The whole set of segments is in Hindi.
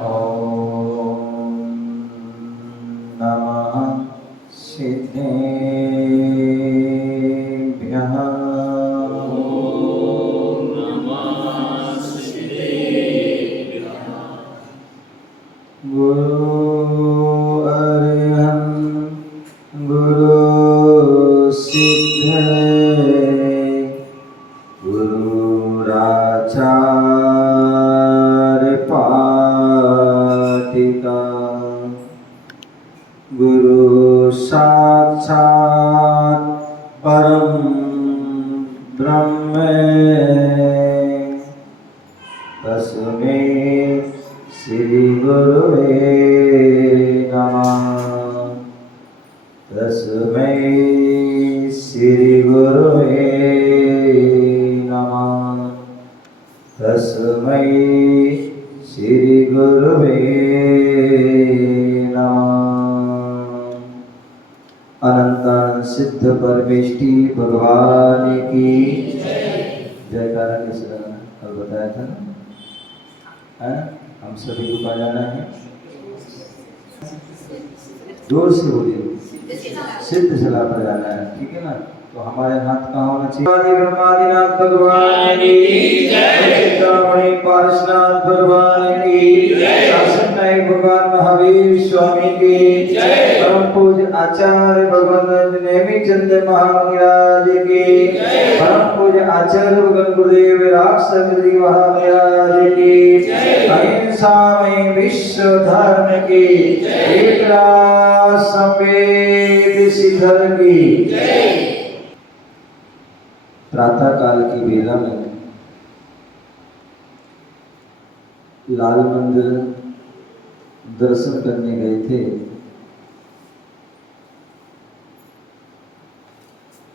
ॐ नमः सिद्धेभ्यः। गुरु अर्हं गुरु सिद्धे गुरुराचार्य पातिका गुरु साक्षात् परम ब्रह्म तस्मै श्री गुरुवे नमः। तस्मै श्री गुरुवे नमः। तस्मै श्री गुरुवे नमः। अनंत सिद्ध परमेष्टि भगवान की जयकारा के साथ कल बताया था ना, हम सभी को कहा जाना है, जोर से बोलिए, सिद्ध शिला पर जाना है, ठीक है ना। तो हमारे हाथ कहाँ होना चाहिए? आदि ब्रह्मादिनाथ भगवान की जय, चिंतामणि पारसनाथ भगवान की जय, शासन नायक भगवान महावीर स्वामी की जय, परम पूज्य आचार्य भगवान नेमी चंद महाराज की जय, परम पूज्य आचार्य भगवान गुरुदेव राक्षसगिरी महाराज की जय, अहिंसामय विश्व धर्म की एकरास संवेद सिद्धर की जय। प्रातः काल की बेला में लाल मंदिर दर्शन करने गए थे।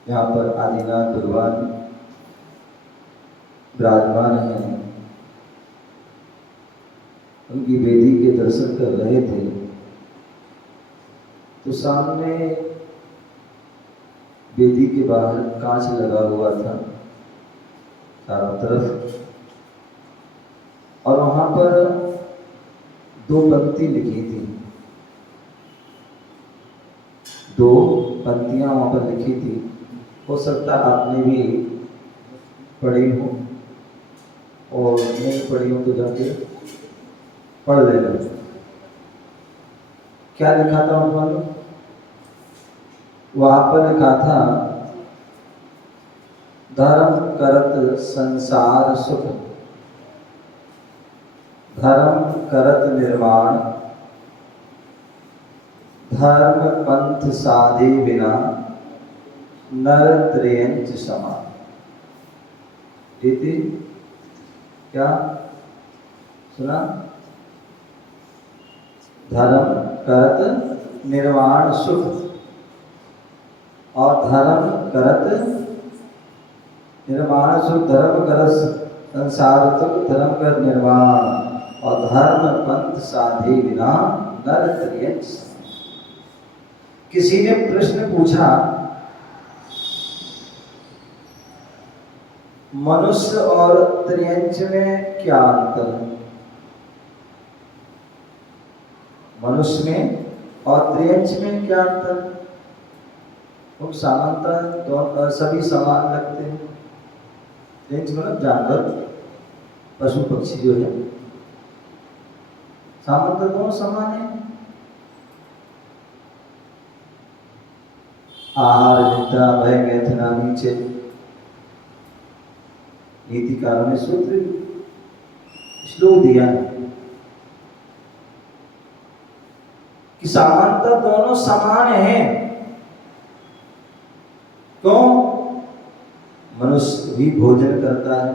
यहाँ पर आदिनाथ भगवान विराजमान हैं, उनकी वेदी के दर्शन कर रहे थे तो सामने वेदी के बाहर कांच लगा हुआ था चारों तरफ, और वहां पर दो पंक्ति लिखी थी, दो पंक्तियां वहां पर लिखी थी। हो सकता आपने भी पढ़ी हो, और नहीं पढ़ी हो तो जाके पढ़ लेना। क्या लिखा था मालूम? वहां पर लिखा था, धर्म करत संसार सुख, धर्म करत निर्माण, धर्म पंथ साधे बिना नर त्रयंच समान। इति क्या सुना? धर्म करत निर्माण सुख, और धर्म करत निर्माण सुख, धर्म करत संसार सुख, धर्म कर निर्माण, और धर्म पंथ साधे बिना नर त्रयंच समान। किसी ने प्रश्न पूछा, मनुष्य और त्रयंच में क्या अंतर है? मनुष्य में और त्रयंच में क्या अंतर? तो समानता दोनों सभी समान लगते हैं। त्रयंच मतलब जानवर, पशु पक्षी जो है, समानता दोनों समान है। आहार निद्रा भय मैथुना नीचे, नीतिकारों ने सूत्र श्लोक दिया कि समानता दोनों समान है। क्यों? मनुष्य भी भोजन करता है,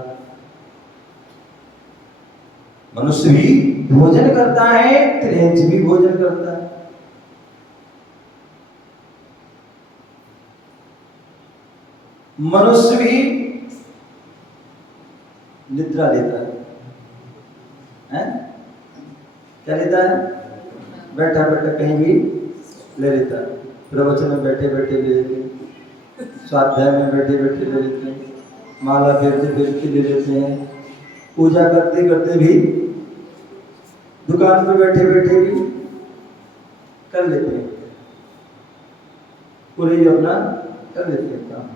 मनुष्य भी भोजन करता है, त्रयंच भी भोजन करता है। मनुष्य भी निद्रा लेता है, क्या लेता है? बैठा बैठा कहीं भी ले लेता है, प्रवचन में बैठे बैठे ले लेते हैं, स्वाध्याय में बैठे बैठे ले लेते हैं, माला फेरते फेरते ले लेते हैं, पूजा करते करते भी दुकान पे बैठे बैठे भी कर लेते हैं, पूरे अपना कर लेते हैं काम।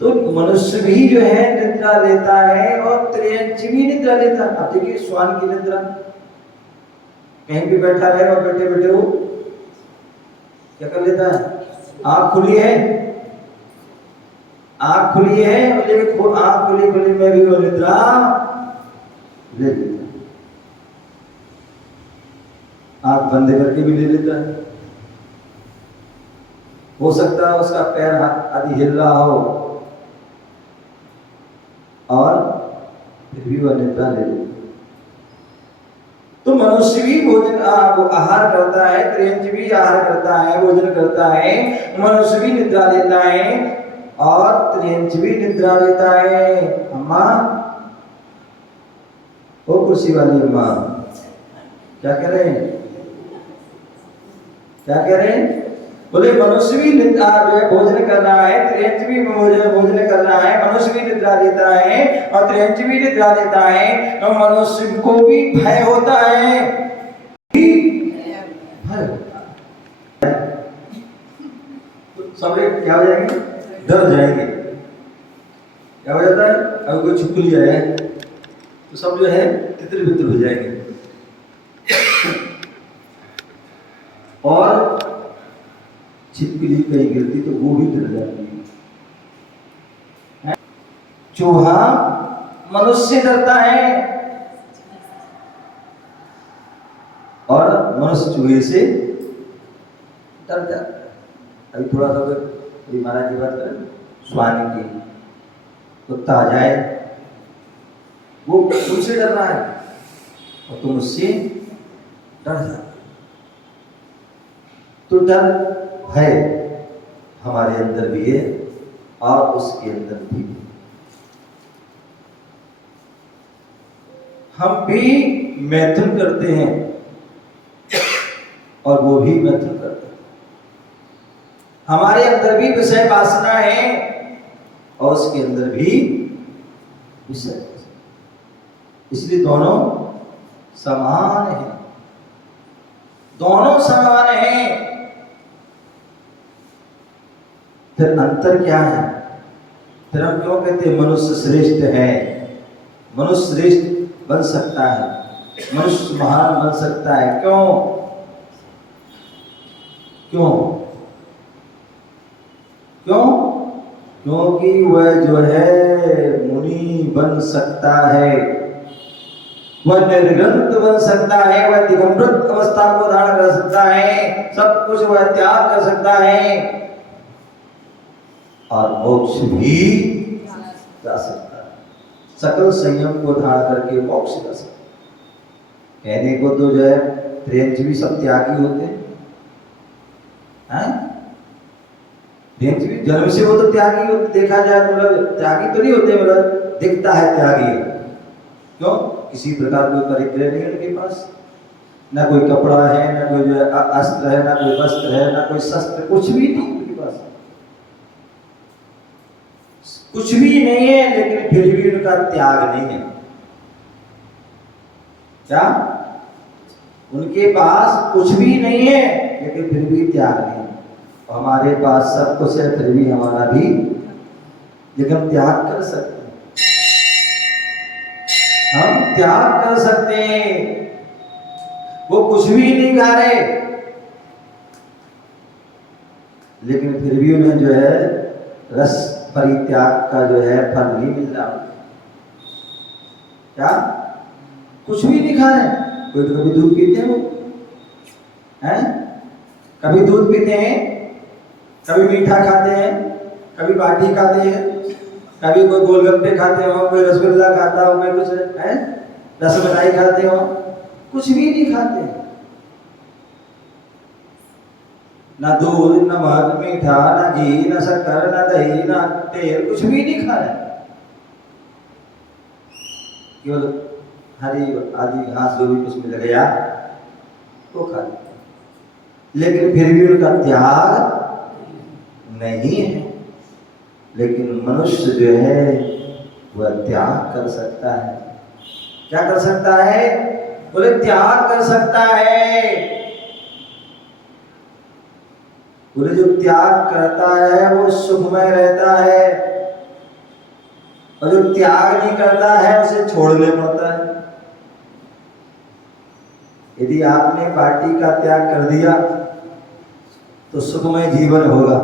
तो मनुष्य भी जो है निद्रा लेता है और त्रियंची भी निद्रा लेता है। अब देखिए श्वान की निद्रा, कहीं भी बैठा रहे और बैठे बैठे वो क्या कर लेता है, आंख खुली है, आंख खुली है लेकिन आंख खुली खुली में भी वो निद्रा ले लेता है, आंख बंद करके भी ले लेता है। हो सकता है उसका पैर आदि हिल रहा हो और फिर भी वह निद्रा ले लेता है। तो मनुष्य भी भोजन आहार करता है, त्रियंच भी आहार करता है, भोजन करता है, मनुष्य भी निद्रा लेता है और त्रियंच भी निद्रा लेता है। अम्मा, ओ कुर्सी वाली अम्मा, क्या कह रहे हैं, क्या कह रहे हैं? बोले मनुष्य भी निद्रा भोजन कर रहा है, त्रियंच भी भोजन कर रहा है, मनुष्य भी निद्रा लेता है और त्रियंच भी निद्रा लेता है। तो मनुष्य को भी भय होता है, सब क्या हो जाएंगे, डर जाएंगे। क्या हो जाता है, अगर कोई छुपकली है तो सब जो है तितर बितर हो जाएंगे। और छिपकली कहीं गिरती तो वो भी डर जाती है। चूहा मनुष्य डरता है और मनुष्य चूहे से डर जाता है। अभी थोड़ा सा अभी महाराज की बात करें, श्वान की, कुत्ता आ जाए वो तुमसे डर रहा है और तुम उससे डर जाते। तो डर है हमारे अंदर भी है और उसके अंदर भी। हम भी मैथुन करते हैं और वो भी मैथुन करते हैं। हमारे अंदर भी विषय वासना है और उसके अंदर भी विषय, इसलिए दोनों समान हैं, दोनों समान हैं। फिर अंतर क्या है? फिर हम क्यों कहते हैं मनुष्य श्रेष्ठ है? मनुष्य श्रेष्ठ बन सकता है, मनुष्य महान बन सकता है। क्यों? क्यों? क्यों? क्योंकि वह जो है मुनि बन सकता है, वह निर्ग्रंथ बन सकता है, वह दिगंबरत अवस्था को धारण कर सकता है, सब कुछ वह त्याग कर सकता है और मोक्ष भी जा सकता है। सकल संयम को धारण करके मोक्ष जा सकता है। कहने को तो जो है त्रियंच भी सब त्यागी होते हैं, त्रियंच भी जन्म से वो तो त्यागी होते, देखा जाए तो मतलब त्यागी तो नहीं होते, मतलब दिखता है त्यागी। क्यों? किसी प्रकार कोई परिग्रह नहीं है उनके पास, ना कोई कपड़ा है, ना कोई जो है अस्त्र है, ना कोई वस्त्र है, ना कोई शस्त्र, कुछ भी नहीं उनके पास, कुछ भी नहीं है, लेकिन फिर भी उनका त्याग नहीं है। क्या? उनके पास कुछ भी नहीं है लेकिन फिर भी त्याग नहीं है। हमारे पास सब कुछ है फिर भी हमारा भी, लेकिन हम त्याग कर सकते हैं, हम त्याग कर सकते हैं। वो कुछ भी नहीं खा रहे लेकिन फिर भी उन्हें जो है रस परित्याग का जो है फल नहीं मिल रहा। क्या? कुछ भी नहीं खा रहे। कोई तो कभी दूध पीते हैं, वो हैं, कभी दूध पीते हैं, कभी मीठा खाते हैं, कभी बाटी खाते हैं, कभी कोई गोलगप्पे खाते हो, कोई रसगुल्ला खाता हो, कोई कुछ है रसमलाई खाते हो, कुछ भी नहीं खाते। ना दूध, ना मध, मीठा, ना घी, ना शक्कर, ना दही, ना तेल, कुछ भी नहीं खा रहे। केवल हरी आदि घास जो भी कुछ मिल गया वो खा लेते, लेकिन फिर भी उनका त्याग नहीं है। लेकिन मनुष्य जो है वह त्याग कर सकता है। क्या कर सकता है? बोले त्याग कर सकता है। बोले जो त्याग करता है वो सुखमय रहता है, और जो त्याग नहीं करता है उसे छोड़ने पड़ता है। यदि आपने पार्टी का त्याग कर दिया तो सुखमय जीवन होगा,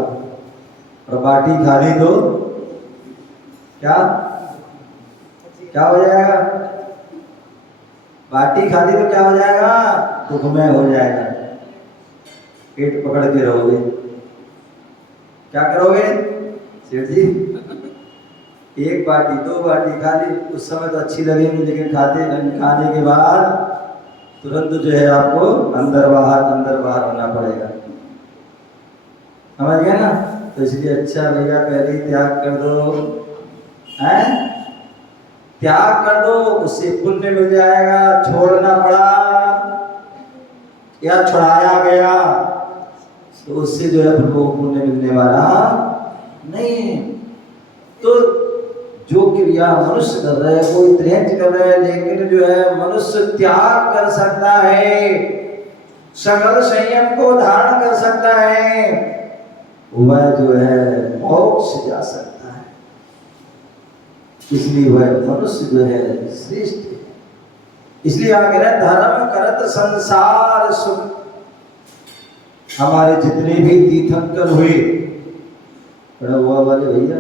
और पार्टी खा ली तो क्या क्या हो जाएगा? पार्टी खा ली तो क्या हो जाएगा? दुखमय हो जाएगा। पेट पकड़ के रहोगे। क्या करोगे सेठ जी? एक बाटी दो बाटी खा ली, उस समय तो अच्छी लगेगी, लेकिन खाने के बाद तुरंत जो है आपको अंदर बाहर होना पड़ेगा। समझ गए ना? तो इसलिए अच्छा भैया पहले ही त्याग कर दो, हैं? त्याग कर दो, उससे पुण्य मिल जाएगा। छोड़ना पड़ा या छुड़ाया गया तो उससे जो है वो पुण्य मिलने वाला नहीं। तो जो क्रिया मनुष्य कर रहे हैं, कोई त्रेंच कर रहे हैं, लेकिन जो है मनुष्य त्याग कर सकता है, सकल संयम को धारण कर सकता है, वह जो है मोक्ष जा सकता है। इसलिए वह मनुष्य जो है श्रेष्ठ है। इसलिए आगे धर्म करत संसार सुख। हमारे जितने भी तीर्थंकर हुए, खड़ा हुआ वाले भैया,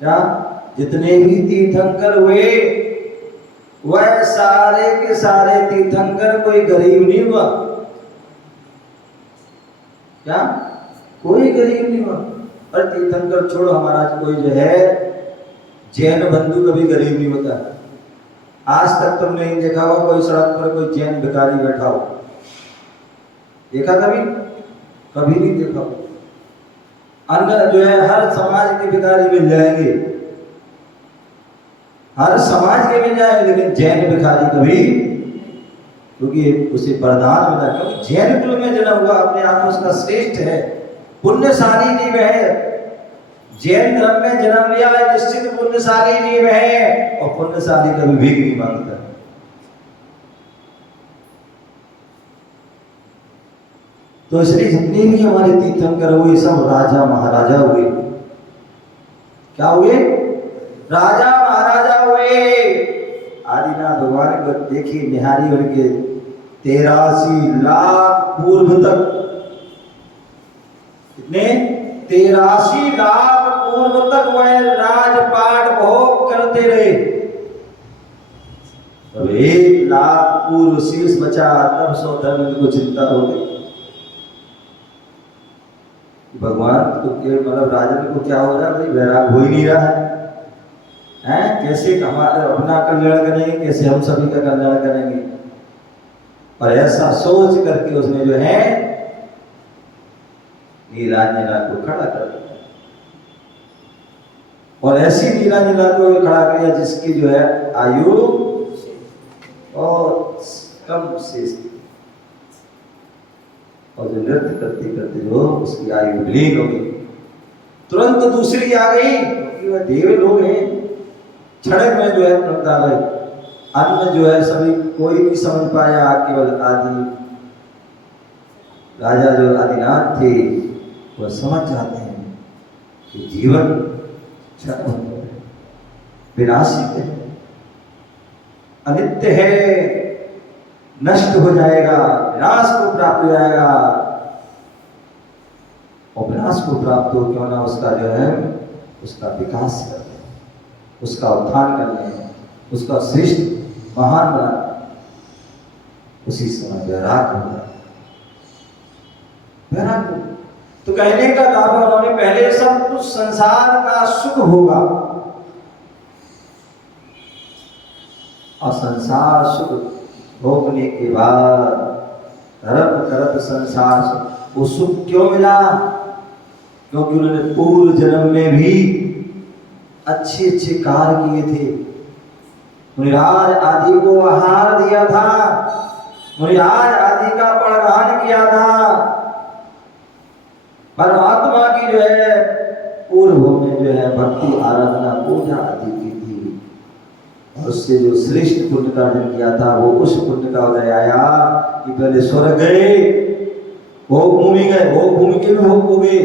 क्या जितने भी तीर्थंकर हुए वह सारे के सारे तीर्थंकर कोई गरीब नहीं हुआ। क्या? कोई गरीब नहीं हुआ। और तीर्थंकर छोड़ो, हमारा कोई जो है जैन बंधु कभी गरीब नहीं होता। आज तक तुमने नहीं देखा होगा कोई सड़क पर कोई जैन भिखारी बैठा हो? देखा कभी? कभी नहीं देखा। अन्य जो है हर समाज के भिखारी मिल जाएंगे, हर समाज के मिल जाएंगे, लेकिन जैन भिखारी कभी, क्योंकि उसे वरदान मिला, क्योंकि जैन कुल में जन्म हुआ, अपने आप में उसका श्रेष्ठ है, पुण्यशाली जीव है। जैन धर्म में जन्म लिया है, निश्चित पुण्यशाली जीव है, और पुण्यशाली कभी भीख नहीं मांगता। तो इसलिए जितने भी हमारे तीर्थंकर हुए सब राजा महाराजा हुए। क्या हुए? राजा महाराजा हुए। आदिनाथ भगवान को देखिए, निहारी उनके 83 लाख पूर्व तक, कितने? 83 लाख पूर्व तक वह राजपाट भोग करते रहे। अब 1 लाख पूर्व शेष बचा, तब सौधर्म को चिंता हो गई। भगवान तो मतलब राजन को क्या हो रहा है भाई? वैराग हो ही नहीं रहा है, हैं? कैसे हमारा अपना कल्याण करेंगे, कैसे हम सभी का कल्याण करेंगे? और ऐसा सोच करके उसने जो है नीलांजना को खड़ा कर दिया, और ऐसी नीलांजना को खड़ा किया जिसकी जो है आयु और कम शेष, और जो नृत्य करते करते जो उसकी आयु विलीन हो गई। तुरंत दूसरी आ गई, क्योंकि वह देव लोग हैं, क्षण में जो है तुरंत आ गई। अन्य जो है सभी कोई नहीं समझ पाया, केवल आदि राजा जो आदिनाथ थे वह समझ जाते हैं कि जीवन क्षण विनाशी है, अनित्य है, नष्ट हो जाएगा, विनाश को प्राप्त हो जाएगा। और विनाश को प्राप्त हो क्यों ना उसका जो है उसका विकास कर ले, उसका उत्थान कर ले, उसका श्रेष्ठ महान बना, उसी समय वैराग हो जाए। वैराग तो कहने का दावा उन्होंने, पहले सब कुछ संसार का सुख होगा, और संसार सुख भोगने के बाद धर्म करत संसार सुख। वो सुख क्यों मिला? क्योंकि उन्होंने पूर्व जन्म में भी अच्छे अच्छे कार्य किए थे। मुनिराज आदि को आहार दिया था, मुनिराज आदि का परिवहन किया था, परमात्मा की जो है पूर्व में जो है भक्ति आराधना पूजा आदि की थी। उससे जो श्रेष्ठ पुण्य का अर्जन किया था वो उस पुण्य का उदय आया कि पहले स्वर्ग गए, भोग भूमि गए, भोग भूमि के भी भोग हो गए,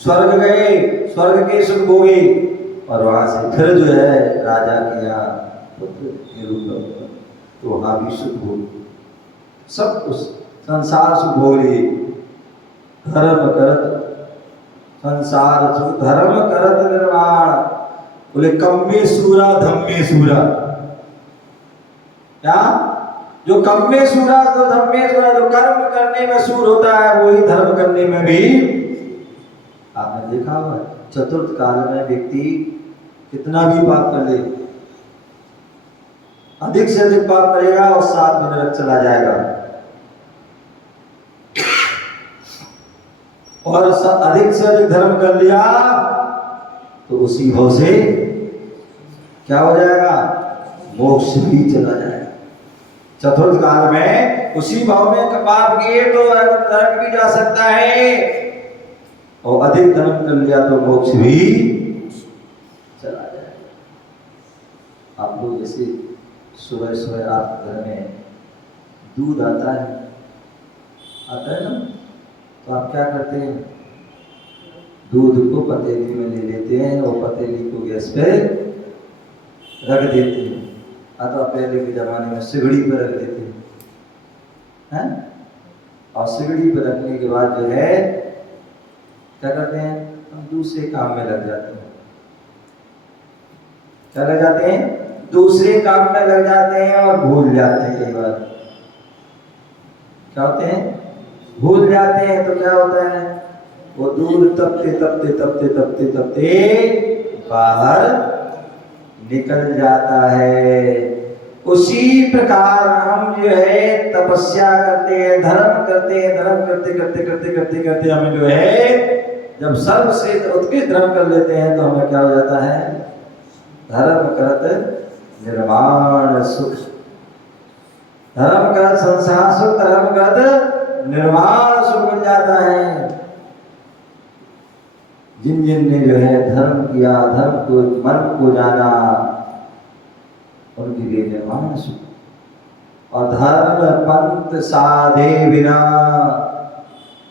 स्वर्ग गए, स्वर्ग के सुख भोगे, और वहां से फिर जो है राजा के यहाँ पुत्र के रूप में तो वहां भी सुख भोग, सब कुछ संसार सुख भोग लिए। धर्म करत संसार सुख धर्म करत निर्वाण, बोले कम में सूरा धम में सूरा, क्या जो कम में सूरा तो धम में सूरा, जो कर्म करने में सूर होता है वही धर्म करने में भी। आपने देखा होगा चतुर्थ काल में व्यक्ति कितना भी पाप कर ले, अधिक से अधिक पाप करेगा और 7 में नरक चला जाएगा, और अधिक से अधिक धर्म कर लिया तो उसी भाव से क्या हो जाएगा, मोक्ष भी चला जाएगा। चतुर्थ काल में उसी भाव में पाप किए तो नरक भी जा सकता है, और अधिक धर्म कर लिया तो मोक्ष भी चला जाएगा। आप लोग जैसे सुबह सुबह आप घर में दूध आता है ना, तो आप क्या करते हैं, दूध को पतीली में ले लेते हैं और पतीली को गैस पे रख देते हैं, अथवा पहले के जमाने में सिगड़ी पर रख देते हैं, और सिगड़ी पर रखने के बाद जो है क्या करते हैं, हम दूसरे काम में लग जाते हैं। क्या लग जाते हैं, दूसरे काम में लग जाते हैं और भूल जाते हैं। कई बार क्या होते हैं, भूल जाते हैं, तो क्या होता है, वो दूध तपते तपते तपते तपते तपते बाहर निकल जाता है। उसी प्रकार हम जो है तपस्या करते हैं, धर्म करते हैं, धर्म करते करते करते करते करते हमें जो है जब सर्वश्रेष्ठ उत्कृष्ट धर्म कर लेते हैं तो हमें क्या हो जाता है, धर्म करत निर्वाण सुख, धर्म करत संसार सुख, धर्म करत निर्वाण सुख मिल जाता है। जिन जिन ने जो है धर्म किया, धर्म को मन को जाना, उनके लिए निर्वाण सुख। और धर्म पंथ साधे बिना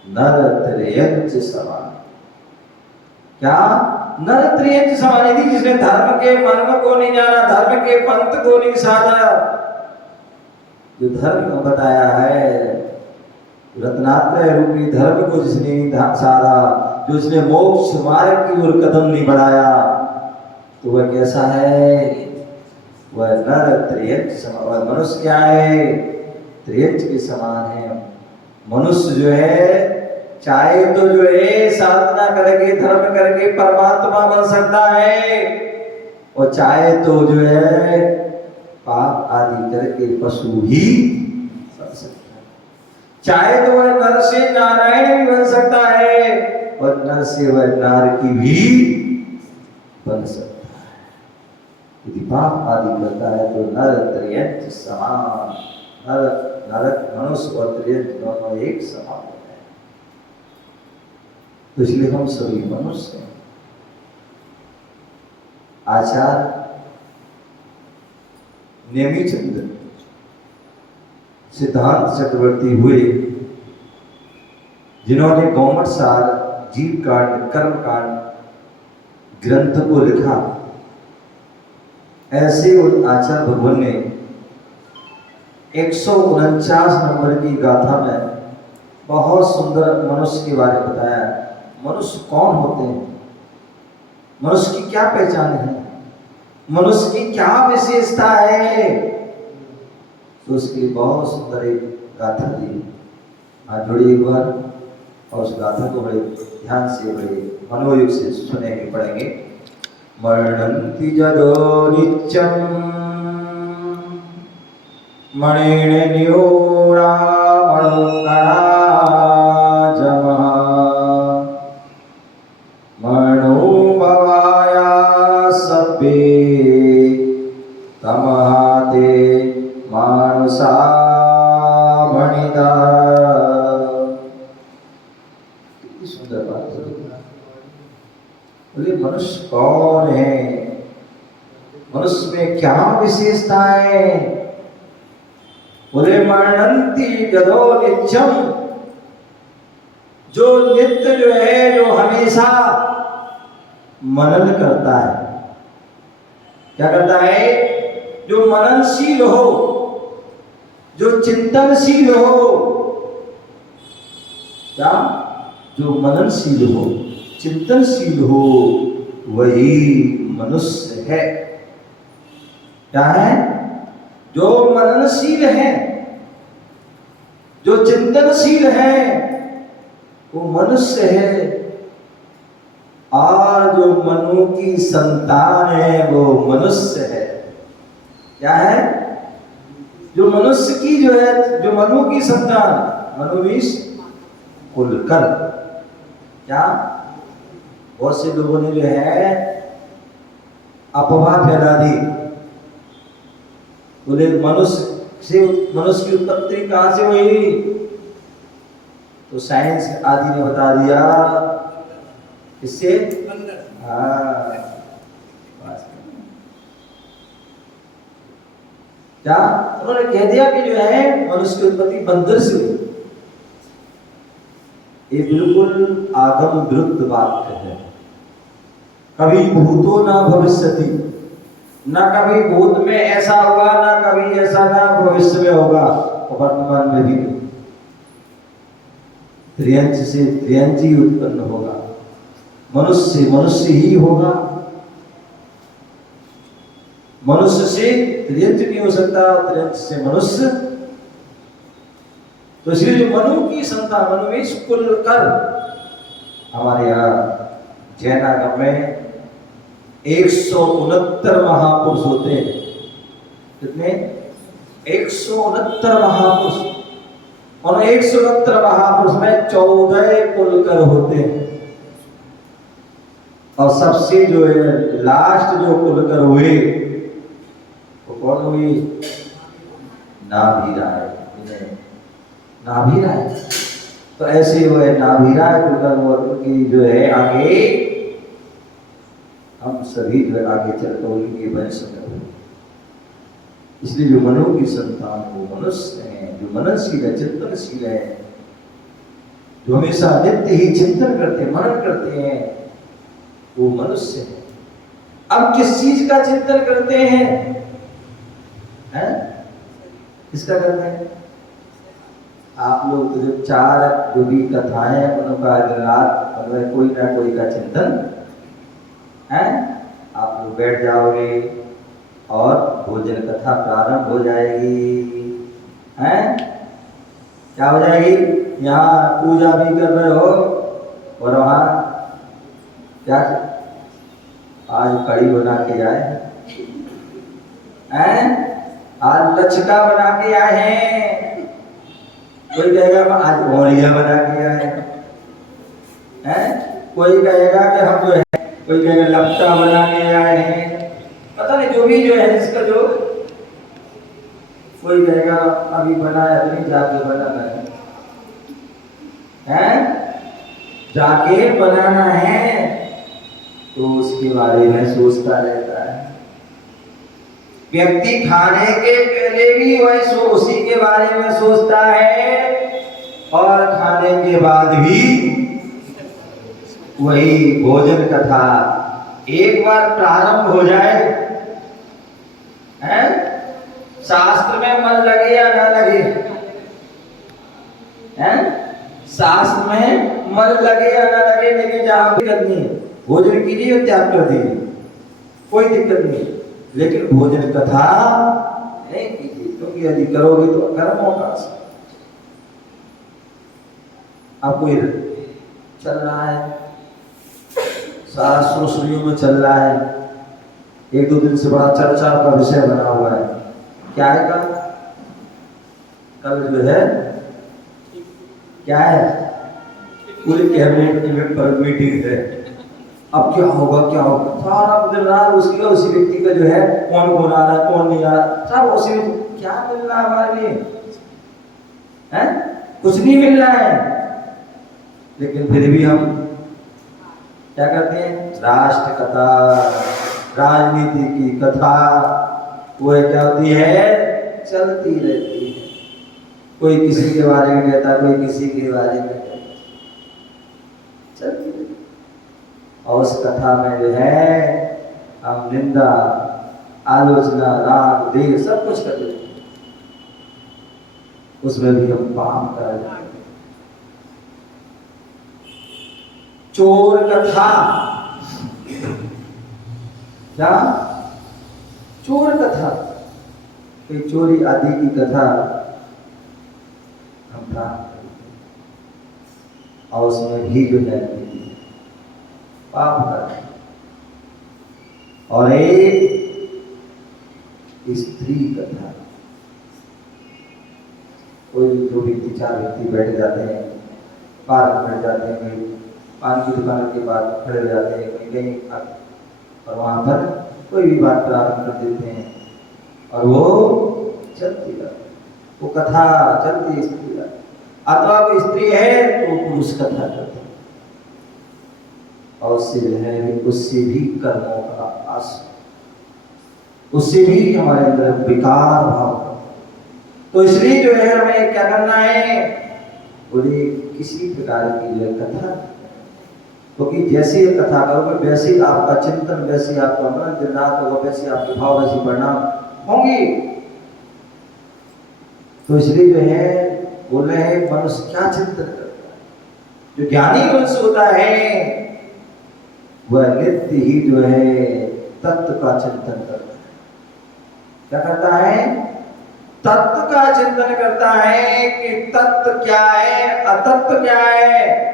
नर त्रयंच समान, क्या नर त्रयंच समान, यदि जिसने धर्म के मर्म को नहीं जाना, धर्म के पंथ को नहीं साधा, जो धर्म बताया है रत्नात्रय रूपी धर्म को जिसने साधा, जो जिसने मोक्ष मार्ग की ओर कदम नहीं बढ़ाया, तो वह कैसा है, वह नर त्रयंच समान। वह मनुष्य क्या है, त्रयंच के समान है। मनुष्य जो है चाहे तो जो है साधना करके धर्म करके परमात्मा बन सकता है, और चाहे तो जो है पाप आदि करके पशु ही बन सकता है। चाहे तो वह नर से नारायण भी बन सकता है, और नर से वह नारकी भी बन सकता है। यदि पाप आदि करता है तो नर त्रयंच समान, नरक मनुष्य और त्रयंच दोनों एक समान होते हैं। तो इसलिए हम सभी मनुष्य हैं। आचार्य नेमिचंद्र सिद्धांत चक्रवर्ती हुए, जिन्होंने गौमट सार, जीव कांड, कर्म कांड ग्रंथ को लिखा। ऐसे उन आचार्य भगवान ने 149 नंबर की गाथा में बहुत सुंदर मनुष्य के बारे में बताया। मनुष्य कौन होते हैं, मनुष्य की क्या पहचान है, मनुष्य की क्या विशेषता है, तो उसकी बहुत सुंदर एक गाथा दी। आज जोड़िए एक बार और उस गाथा को बड़े ध्यान से, बड़े मनोयोग से सुनेंगे, पढ़ेंगे। वर्णन्ति जदो नित्यं मणिण न्यूना मणोकणा जमः मणोभवाया सभ्ये तमहाते मानसा मणिदा। कितनी सुंदर बात है। बोले मनुष्य कौन है, मनुष्य में क्या विशेषताएं? बोले मरणंती गदो नित्यम, जो नित्य जो है, जो हमेशा मनन करता है। क्या करता है? जो मननशील हो, जो चिंतनशील हो। क्या? जो मननशील हो, चिंतनशील हो, वही मनुष्य है। क्या है? जो मननशील है, जो चिंतनशील है, वो मनुष्य है। और जो मनु की संतान है, वो मनुष्य है। क्या है? जो मनुष्य की जो है, जो मनु की संतान, मनु मीन्स कुलकर। क्या? बहुत से लोगों ने जो है अफवाह फैला दी। बोले मनुष्य की उत्पत्ति कहां से हुई? तो साइंस आदि ने बता दिया इससे। क्या उन्होंने कह दिया कि जो है मनुष्य की उत्पत्ति बंदर से हुई। ये बिल्कुल आगम विरुद्ध वाक्य है। कभी भूतो न भविष्यति, ना कभी भूत में ऐसा होगा, ना कभी ऐसा ना भविष्य में होगा, और वर्तमान में भी नहीं। त्रियंच से त्रियंच ही उत्पन्न होगा, मनुष्य मनुष्य ही होगा। मनुष्य से त्रियंच नहीं हो सकता, त्रियंच से मनुष्य। तो इसलिए जो मनु की संतान, मनु में कुलकर, हमारे यहाँ जैनागम में 169 महापुरुष होते हैं। कितने? 169 महापुरुष। और 169 महापुरुष में 14 कुलकर होते हैं। और सबसे जो है लास्ट जो कुलकर हुए, वो कौन हुई? नाभिराय। नाभिराय। तो ऐसे वो है नाभिराय कुलकर की जो है आगे हम सभी जो आगे चलकर उनके वंश में हो। इसलिए जो मनु की संतान वो मनुष्य है, जो मननशील है, चिंतनशील है, जो हमेशा नित्य ही चिंतन करते हैं, मनन करते हैं, वो मनुष्य है। अब किस चीज का चिंतन करते हैं? किसका करते हैं? आप लोग तो जो चार जो भी कथाएं उनका रात कोई ना कोई का चिंतन है। आप लोग बैठ जाओगे और भोजन कथा प्रारंभ हो जाएगी। हैं? क्या हो जाएगी? यहाँ पूजा भी कर रहे हो और वहाँ क्या आज कड़ी बना के आए हैं, आज लचका बना के आए हैं। कोई कहेगा आज मोरिया बना के आए हैं। कोई कहेगा कि हम जो है, कोई कहेगा लपटा बना के आए हैं। पता नहीं जो भी जो है जिसका जो, कोई कहेगा अभी बनाया नहीं, जाके बनाना है, जाके बनाना है। तो उसके बारे में सोचता रहता है। व्यक्ति खाने के पहले भी वही उसी के बारे में सोचता है, और खाने के बाद भी वही भोजन कथा एक बार प्रारंभ हो जाए, हैं? शास्त्र में मन लगे या ना लगे, हैं? शास्त्र में मन लगे या ना लगे, लेकिन जहां भी करनी है भोजन कीजिए और त्याग कर दीजिए, कोई दिक्कत नहीं। लेकिन भोजन कथा नहीं कीजिए, क्योंकि यदि करोगे तो कर्म होगा। अब कोई चल रहा है, सारा सोशलियों में चल रहा है, एक दो दिन से बड़ा चर्चा का विषय बना हुआ है। क्या है कल? कल जो है क्या है? पूरी कैबिनेट की मीटिंग है। अब क्या होगा, क्या होगा, सारा दिन रात उसी व्यक्ति का जो है कौन कौन आ रहा है, कौन नहीं आ रहा, सब उसी में। क्या मिल रहा है हमारे लिए? हैं? कुछ नहीं मिल रहा है। लेकिन फिर भी हम क्या करते हैं? राष्ट्र कथा राजनीति की कथा वो क्या होती है, चलती रहती है। कोई किसी के बारे में कहता, कोई किसी के बारे में कहता, चलती रहती। और उस कथा में जो है हम निंदा, आलोचना, राग, देह सब कुछ कर लेते हैं, उसमें भी हम पाप कर जाते हैं। चोर कथा, क्या चोर कथा, कोई चोरी आदि की कथा हम प्राप्त करते हैं और उसमें भी जो है पाप करते हैं। और एक स्त्री कथा, कोई दो व्यक्ति चार व्यक्ति बैठ जाते हैं, पार्क बैठ जाते हैं, कोई पान की दुकान के पास खड़े हो जाते हैं, कोई कहीं, और वहां पर कोई भी बात प्रारंभ कर देते हैं और वो चलती रहती, वो कथा चलती स्त्री रहती। अथवा कोई स्त्री है तो पुरुष कथा करते हैं और उससे जो है उससे भी कर्मों का आस, उससे भी हमारे अंदर विकार भाव। तो इसलिए जो है हमें क्या करना है, बोले किसी प्रकार की जो कथा, क्योंकि जैसी कथा करोगे वैसी आपका चिंतन, वैसी आपका मन दिन रात होगा, वैसी आपके भाव, वैसी परिणाम होंगे। तो इसलिए जो है बोल रहे हैं मनुष्य क्या चिंतन करता है। जो ज्ञानी मनुष्य होता है वह नित्य ही जो है तत्व का चिंतन करता है। क्या करता है, तत्व का चिंतन करता है कि तत्व क्या है, अतत्व क्या है,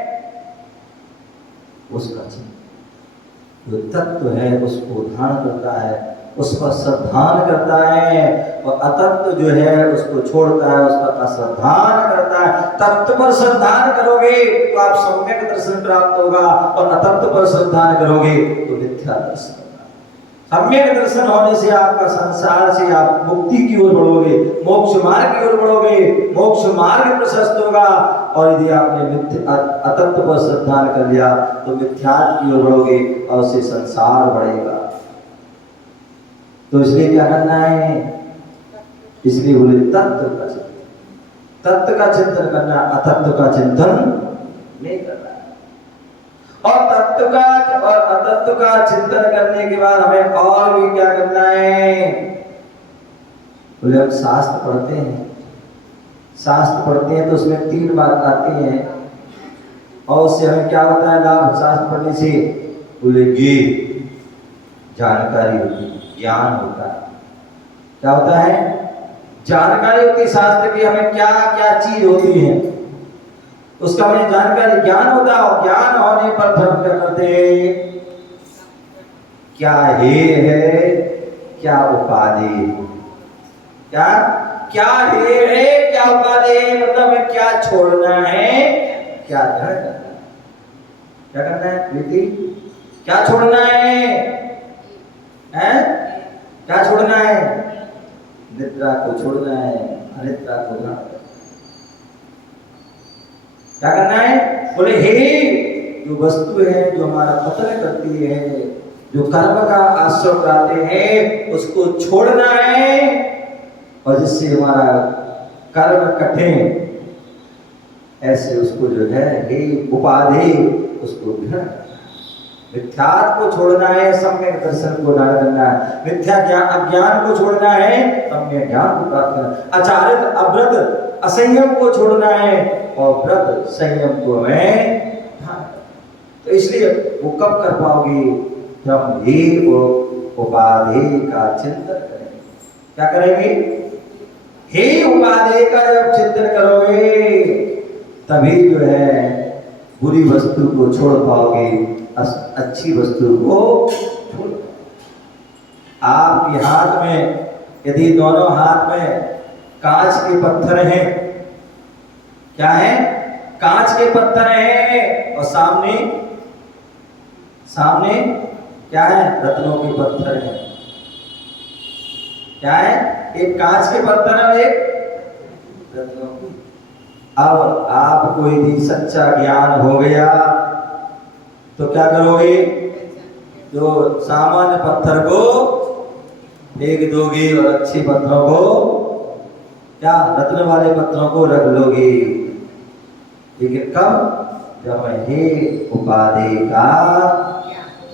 उसका चिंतन। जो तत्व है उसको ध्यान करता है, उस पर श्रद्धान करता है, और अतत्व जो है उसको छोड़ता है, उस पर अश्रद्धान करता है। तत्व पर श्रद्धान करोगे तो आप सम्यक दर्शन प्राप्त होगा, और अतत्व पर श्रद्धान करोगे तो मिथ्या दर्शन। सम्यक दर्शन होने से आपका संसार से आप मुक्ति की ओर बढ़ोगे, मोक्ष मार्ग की ओर बढ़ोगे, मोक्ष मार्ग प्रशस्त होगा। और यदि आपने अतत्व पर श्रद्धान कर लिया तो मिथ्यात्व की ओर बढ़ोगे और उससे संसार बढ़ेगा। तो इसलिए क्या करना है, इसलिए बोले तत्व का चिंतन, तत्व का चिंतन करना, अतत्व का चिंतन नहीं करना। और तत्व का और अतत्व का चिंतन करने के बाद हमें और भी क्या करना है, बोले हम शास्त्र पढ़ते हैं, शास्त्र पढ़ते हैं तो उसमें 3 बात आती हैं, और उससे हमें क्या होता है लाभ शास्त्र पढ़ने से, बोले जानकारी होती है, ज्ञान होता है। क्या होता है, जानकारी होती है शास्त्र की, हमें क्या क्या चीज होती है उसका हमें जानकारी, ज्ञान होता है। और ज्ञान होने पर हम क्या करते हैं, क्या है क्या उपाधि, क्या क्या है क्या उपाधि, मतलब हमें क्या छोड़ना है, क्या ग्रहण करना है। क्या करना है बेटी, क्या छोड़ना है, हैं? क्या छोड़ना है, निद्रा को छोड़ना है, अनिद्रा को ग्रहण करना है। क्या करना है, बोले हे जो वस्तु है जो हमारा पतन करती है, जो कर्म का आश्रय कराते हैं, उसको छोड़ना है, और जिससे हमारा कर्म कठिन, ऐसे उसको जो है हे उपाधि उसको ग्रहण करना है। मिथ्यात्व को छोड़ना है, सम्यक दर्शन को धारण करना है। मिथ्या ज्ञान अज्ञान को छोड़ना है, सम्यक ज्ञान को प्राप्त करना है। आचारित अव्रत असंयम को छोड़ना है, और व्रत संयम को हमें। तो इसलिए वो कब कर पाओगे, जब हे उपाधि का चिंतन करेंगे। क्या करेंगे, हे उपाधि का जब चिंतन करोगे तभी जो है बुरी वस्तु को छोड़ पाओगे, अच्छी वस्तु को छोड़। आपके हाथ में यदि दोनों हाथ में कांच के पत्थर हैं, क्या है, कांच के पत्थर हैं, और सामने सामने क्या है, रत्नों के पत्थर हैं। क्या है, एक कांच के पत्थर है, एक रत्नों के। अब आपको यदि सच्चा ज्ञान हो गया तो क्या करोगे, जो सामान्य पत्थर को फेंक दोगे और अच्छे पत्थरों को, क्या रत्न वाले पत्थरों को रख लोगे। लेकिन कब? जब हे उपाधि का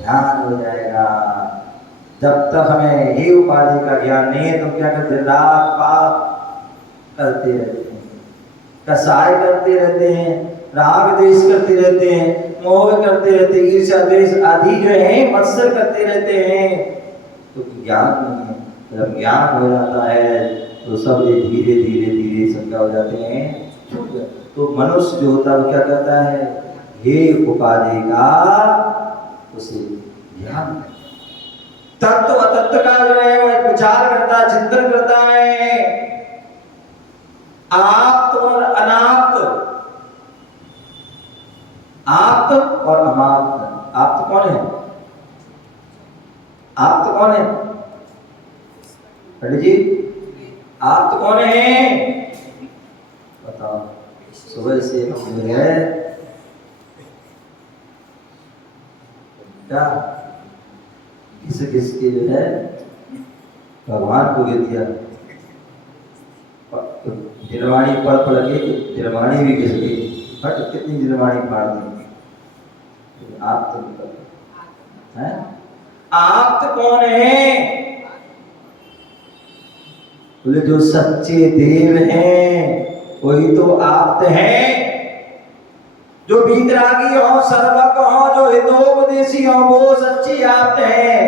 ज्ञान हो जाएगा। जब तक हमें हे उपाधि का ज्ञान नहीं है, तो क्या करते? रात पाप करते रहते हैं, कसाई करते रहते हैं, राग द्वेष करते रहते हैं, मोह करते रहते हैं, ईर्ष्या द्वेष आदि जो है मत्सर करते रहते हैं। तो ज्ञान नहीं है। जब ज्ञान हो जाता है तो सब ये धीरे धीरे धीरे सब क्या हो जाते हैं? छूट जाते। तो मनुष्य जो होता है वो क्या करता है? हे उपाधि का उसे ध्यान, तत्व अतत्व का जो है वो विचार करता है, चिंतन करता है। आप्त और अनाप्त, आप्त और अनाप्त। आप्त कौन है? आप्त कौन है? पंडित जी, आप्त कौन है? बताओ। सुबह से हम जो है क्या किसके जो है भगवान को गिर दिया, जिरवाणी पढ़ के जिरवाणी भी घिस गई, बट कितनी जिरवाणी फाड़ दी। आप तो हैं? आप तो कौन है? बोले जो सच्चे देव हैं वही तो आप हैं। जो वीतरागी हो, सर्वज्ञ हो, जो हितोपदेशी हो, वो सच्ची आप हैं।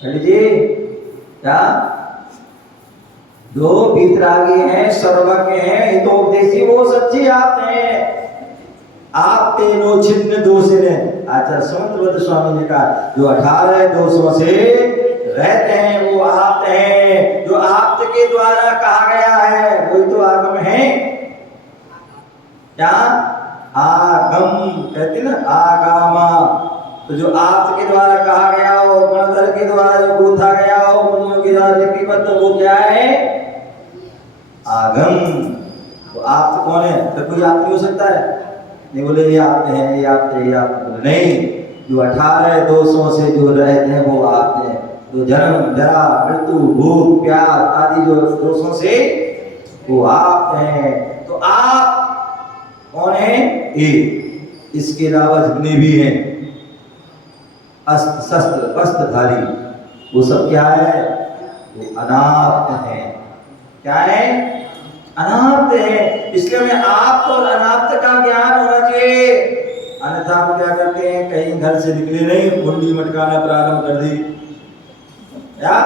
पंडित जी क्या? जो वीतरागी हैं, सर्वज्ञ हैं, हितोपदेशी, वो सच्ची आप हैं। आप तेनो छिन्न दोषिने, आचार्य समंतवत स्वामी ने कहा, जो 18 दोषों से रहते हैं वो आप हैं। जो आप के द्वारा कहा गया है वही तो आगम है। क्या? आगम कहते ना, आगामा। तो जो आप के द्वारा कहा गया हो, गणधर के द्वारा जो गूंथा गया हो, मुनियों के द्वारा लिपिबद्ध, वो क्या है? आगम। तो आप कौन है? तो कोई आप नहीं हो सकता है? नहीं बोले ये आप हैं, ये आप हैं, ये आप बोले नहीं। जो 18 दोषों से जो रहते हैं वो आप हैं। तो जन्म, जरा, मृत्यु, भूख, प्यास आदि जो दोषों से वो आप हैं। तो आप कौन है? एक। इसके अलावा जितने भी हैं अस्त्र शस्त्र वस्त्रधारी, वो सब क्या है? वो अनाप्त है। क्या है? अनाप्त है। इसलिए हमें आप्त और अनाप्त का ज्ञान होना चाहिए। अन्यथा हम क्या करते हैं? कहीं घर से निकले नहीं, मुंडी मटकाना प्रारंभ कर दी। क्या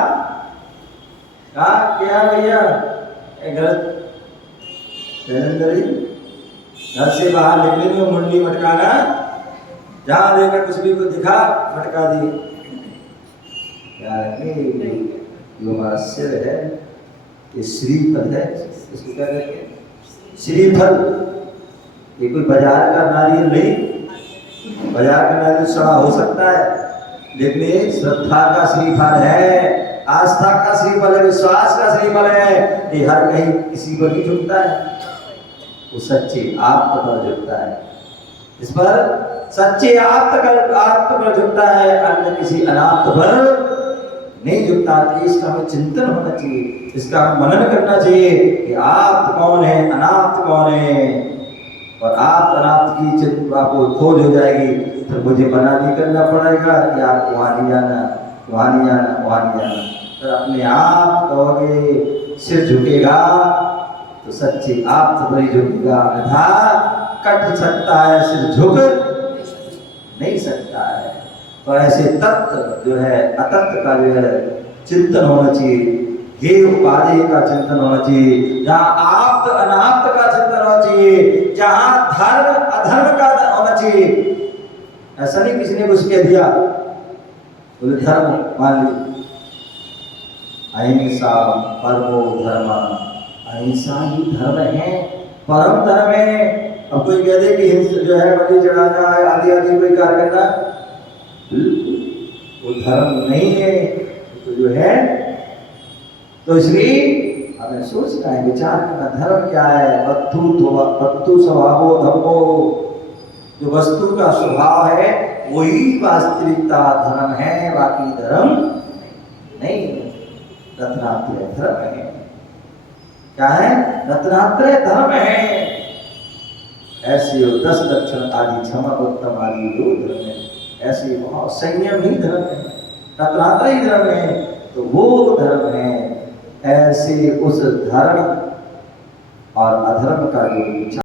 क्या भैया? घर से बाहर निकलेंगे, मुंडी मटकाना, जहां देखकर कुछ भी को दिखा मटका दी। क्या है? जो हमारा सिर है ये श्रीफल है, इसको क्या कहते हैं? श्रीफल। ये कोई बाजार का नारियल नहीं। बाजार का नारियल सड़ा हो सकता है, लेकिन ये श्रद्धा का श्रीफल है, आस्था का श्रीफल है, विश्वास का श्रीफल है। ये हर कहीं किसी पर नहीं झुकता है, वो सच्चे आप्त पर झुकता है। इस पर सच्चे आप्त पर झुकता है, अन्य किसी अनाप्त पर नहीं झुकता। इसका हमें चिंतन होना चाहिए, इसका हम मनन करना चाहिए कि आप्त कौन है, अनाप्त कौन है। और आप्त अनाप्त की चिंता आपको खोज हो जाएगी, तो मुझे मना नहीं करना पड़ेगा कि आप वहाँ नहीं जाना, वहाँ नहीं जाना, वहाँ नहीं जाना। तो अपने आप कहोगे, सिर झुकेगा तो सच्ची आप्त पर ही झुकेगा, अन्यथा कट सकता है, सिर झुक नहीं सकता है। तो ऐसे तत्व जो है, अतत्व का जो है चिंतन होना चाहिए, हे उपाधि का चिंतन होना चाहिए, जहाँ आप्त अनाप्त का चिंतन होना चाहिए, जहाँ धर्म अधर्म का होना चाहिए। ऐसा नहीं किसी ने कुछ कह दिया बोले धर्म मान ली, अहिंसा परमो धर्म, अहिंसा ही धर्म है, परम धर्म है। अब कोई कह दे कि हिंसा जो है बलि चढ़ाना है आदि आदि कोई कार्य करना, वो धर्म नहीं है। तो जो है, तो इसलिए हमें सोचना है, विचार करना, धर्म क्या है? बद्धु स्वभावो धर्मो, जो वस्तु का स्वभाव है वही वास्तविकता धर्म है, बाकी धर्म नहीं। रत्नात्रय धर्म है। क्या है? रत्नात्रय धर्म है। ऐसे 10 लक्षण आदि क्षमा उत्तम आदि जो धर्म है, ऐसे बहुत संयम ही धर्म है, रत्नात्रय ही धर्म है, तो वो धर्म है। ऐसे उस धर्म और अधर्म का जो विचार